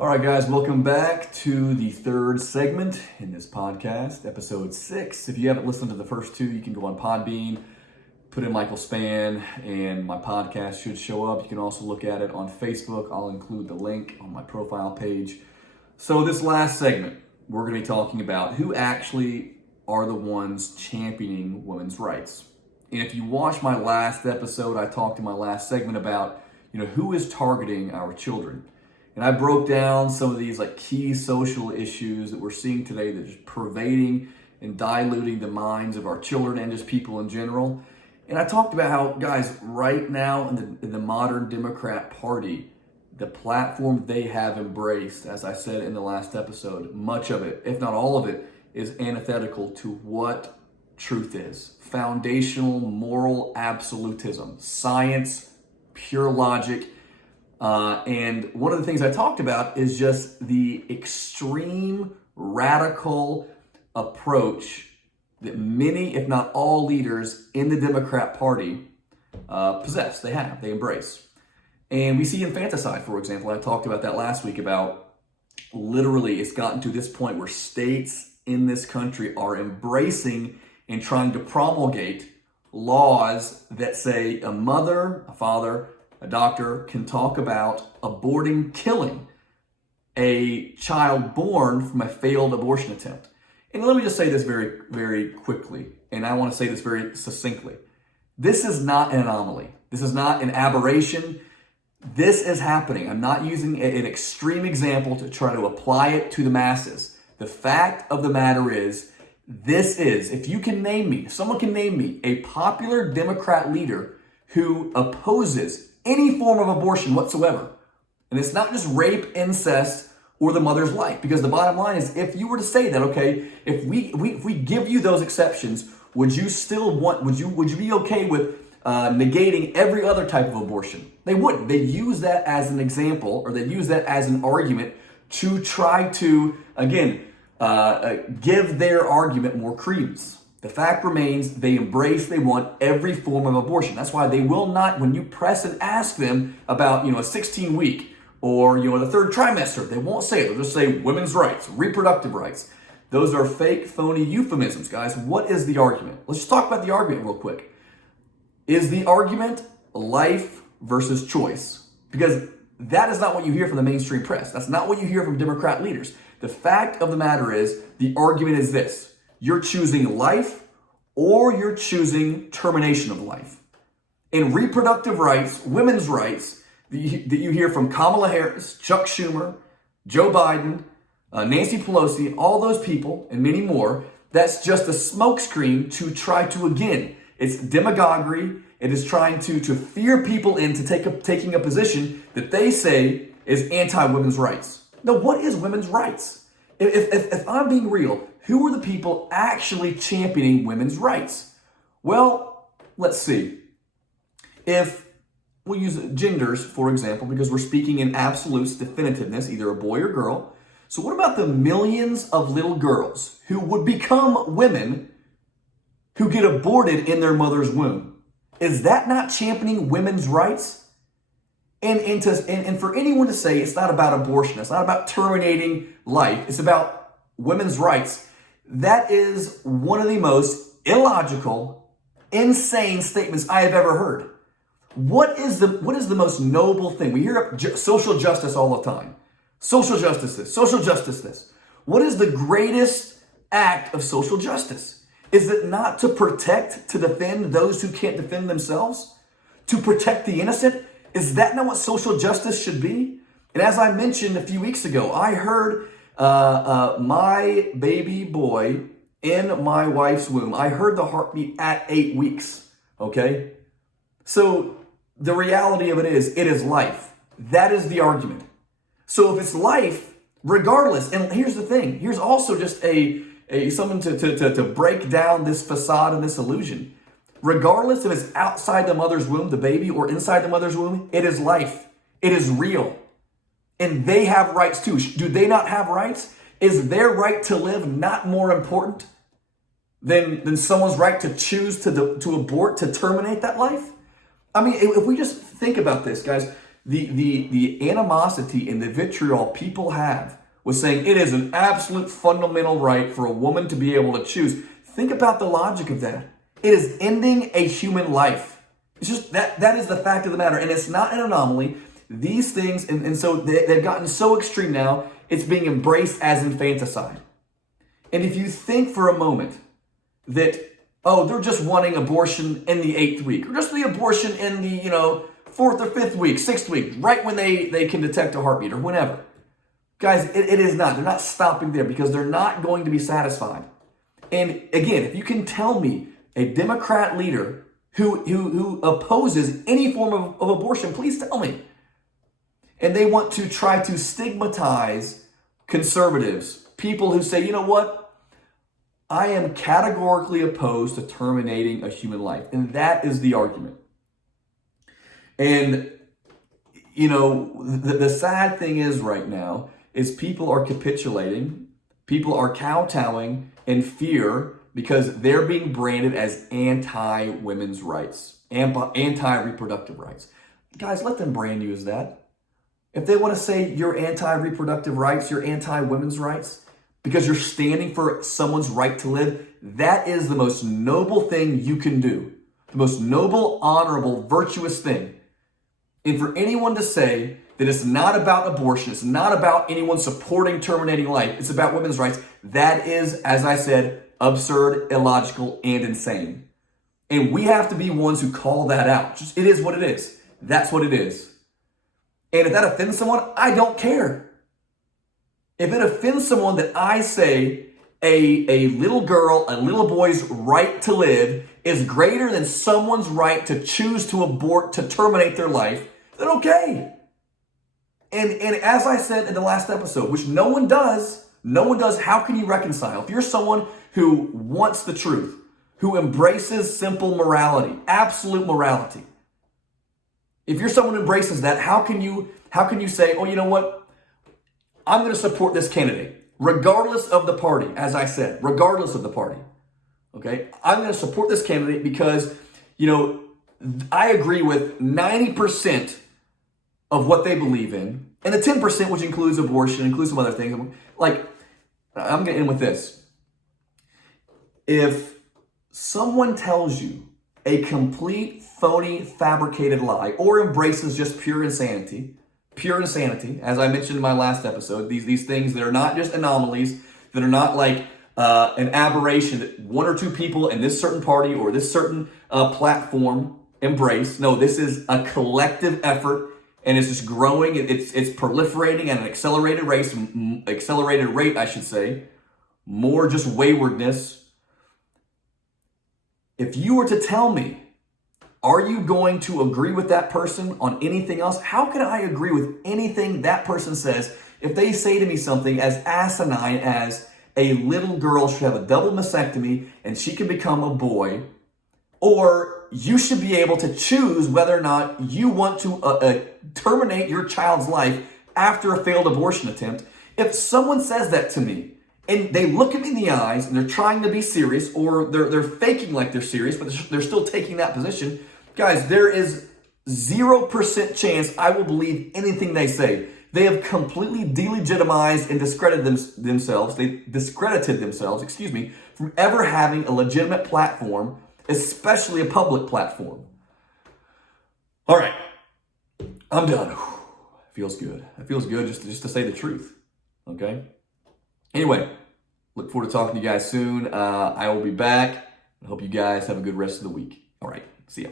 All right, guys, welcome back to the third segment in this podcast, episode 6. If you haven't listened to the first two, you can go on Podbean, put in Michael Spann, and my podcast should show up. You can also look at it on Facebook. I'll include the link on my profile page. So this last segment, we're going to be talking about who actually are the ones championing women's rights. And if you watch my last episode, I talked in my last segment about, who is targeting our children. And I broke down some of these key social issues that we're seeing today that are just pervading and diluting the minds of our children and just people in general. And I talked about how, guys, right now in the modern Democrat Party, the platform they have embraced, as I said in the last episode, much of it, if not all of it, is antithetical to what truth is. Foundational moral absolutism, science, pure logic. And one of the things I talked about is just the extreme radical approach that many, if not all leaders in the Democrat Party possess. They embrace. And we see infanticide, for example. I talked about that last week about literally it's gotten to this point where states in this country are embracing and trying to promulgate laws that say a mother, a father, a doctor can talk about killing a child born from a failed abortion attempt. And let me just say this very, very quickly, and I want to say this very succinctly. This is not an anomaly. This is not an aberration. This is happening. I'm not using an extreme example to try to apply it to the masses. The fact of the matter is, if you can name me, someone can name me a popular Democrat leader who opposes any form of abortion whatsoever. And it's not just rape, incest, or the mother's life. Because the bottom line is, if you were to say that, okay, if we give you those exceptions, would you be okay with negating every other type of abortion? They wouldn't. They use that as an example, or they use that as an argument to try to, again, give their argument more credence. The fact remains, they want every form of abortion. That's why they will not, when you press and ask them about, a 16-week or, the third trimester, they won't say it. They'll just say women's rights, reproductive rights. Those are fake, phony euphemisms, guys. What is the argument? Let's just talk about the argument real quick. Is the argument life versus choice? Because that is not what you hear from the mainstream press. That's not what you hear from Democrat leaders. The fact of the matter is, the argument is this. You're choosing life or you're choosing termination of life. In reproductive rights, women's rights, that you hear from Kamala Harris, Chuck Schumer, Joe Biden, Nancy Pelosi, all those people and many more, that's just a smokescreen to try to, again, it's demagoguery. It is trying to fear people into taking a position that they say is anti-women's rights. Now, what is women's rights? If I'm being real, who are the people actually championing women's rights? Well, let's see. If we use genders, for example, because we're speaking in absolutes, definitiveness, either a boy or girl. So what about the millions of little girls who would become women who get aborted in their mother's womb? Is that not championing women's rights? And for anyone to say it's not about abortion, it's not about terminating life, it's about women's rights, that is one of the most illogical, insane statements I have ever heard. What is the most noble thing? We hear social justice all the time. Social justice this, social justice this. What is the greatest act of social justice? Is it not to protect, to defend those who can't defend themselves? To protect the innocent? Is that not what social justice should be? And as I mentioned a few weeks ago, I heard my baby boy in my wife's womb. I heard the heartbeat at 8 weeks, okay? So the reality of it is life. That is the argument. So if it's life, regardless, and here's the thing, here's also just someone to break down this facade and this illusion. Regardless if it's outside the mother's womb, the baby, or inside the mother's womb, it is life. It is real. And they have rights too. Do they not have rights? Is their right to live not more important than someone's right to choose to abort, to terminate that life? I mean, if we just think about this, guys, The animosity and the vitriol people have with saying it is an absolute fundamental right for a woman to be able to choose. Think about the logic of that. It is ending a human life. It's just that is the fact of the matter. And it's not an anomaly. These things, and so they've gotten so extreme now, it's being embraced as infanticide. And if you think for a moment that, oh, they're just wanting abortion in the 8th week, or just the abortion in the, 4th or 5th week, 6th week, right when they can detect a heartbeat or whenever. Guys, it is not. They're not stopping there because they're not going to be satisfied. And again, if you can tell me a Democrat leader who opposes any form of abortion, please tell me. And they want to try to stigmatize conservatives, people who say, you know what? I am categorically opposed to terminating a human life. And that is the argument. And, the sad thing is right now is people are capitulating. People are kowtowing in fear because they're being branded as anti-women's rights, anti-reproductive rights. Guys, let them brand you as that. If they want to say you're anti-reproductive rights, you're anti-women's rights, because you're standing for someone's right to live, that is the most noble thing you can do. The most noble, honorable, virtuous thing. And for anyone to say that it's not about abortion, it's not about anyone supporting terminating life, it's about women's rights, that is, as I said, absurd, illogical, and insane. And we have to be ones who call that out. It is what it is. That's what it is. And if that offends someone, I don't care. If it offends someone that I say a little girl, a little boy's right to live is greater than someone's right to choose to abort, to terminate their life, then okay. And as I said in the last episode, which no one does, how can you reconcile? If you're someone who wants the truth, who embraces simple morality, absolute morality, if you're someone who embraces that, how can you say, oh, you know what? I'm going to support this candidate, regardless of the party, as I said, regardless of the party. Okay? I'm going to support this candidate because, I agree with 90% of what they believe in, and the 10%, which includes abortion, includes some other things. Like, I'm going to end with this. If someone tells you a complete, phony, fabricated lie, or embraces just pure insanity, as I mentioned in my last episode, these things that are not just anomalies, that are not like an aberration that one or two people in this certain party or this certain platform embrace. No, this is a collective effort, and it's just growing. It's proliferating at an accelerated rate, I should say. More just waywardness. If you were to tell me, are you going to agree with that person on anything else? How can I agree with anything that person says if they say to me something as asinine as a little girl should have a double mastectomy and she can become a boy, or you should be able to choose whether or not you want to terminate your child's life after a failed abortion attempt? If someone says that to me, and they look at me in the eyes and they're trying to be serious, or they're faking like they're serious, but they're still taking that position, guys, there is 0% chance I will believe anything they say. They have completely delegitimized and discredited themselves. They discredited themselves, from ever having a legitimate platform, especially a public platform. All right, I'm done. Feels good. It feels good just to say the truth. Okay. Anyway, look forward to talking to you guys soon. I will be back. I hope you guys have a good rest of the week. All right. See ya.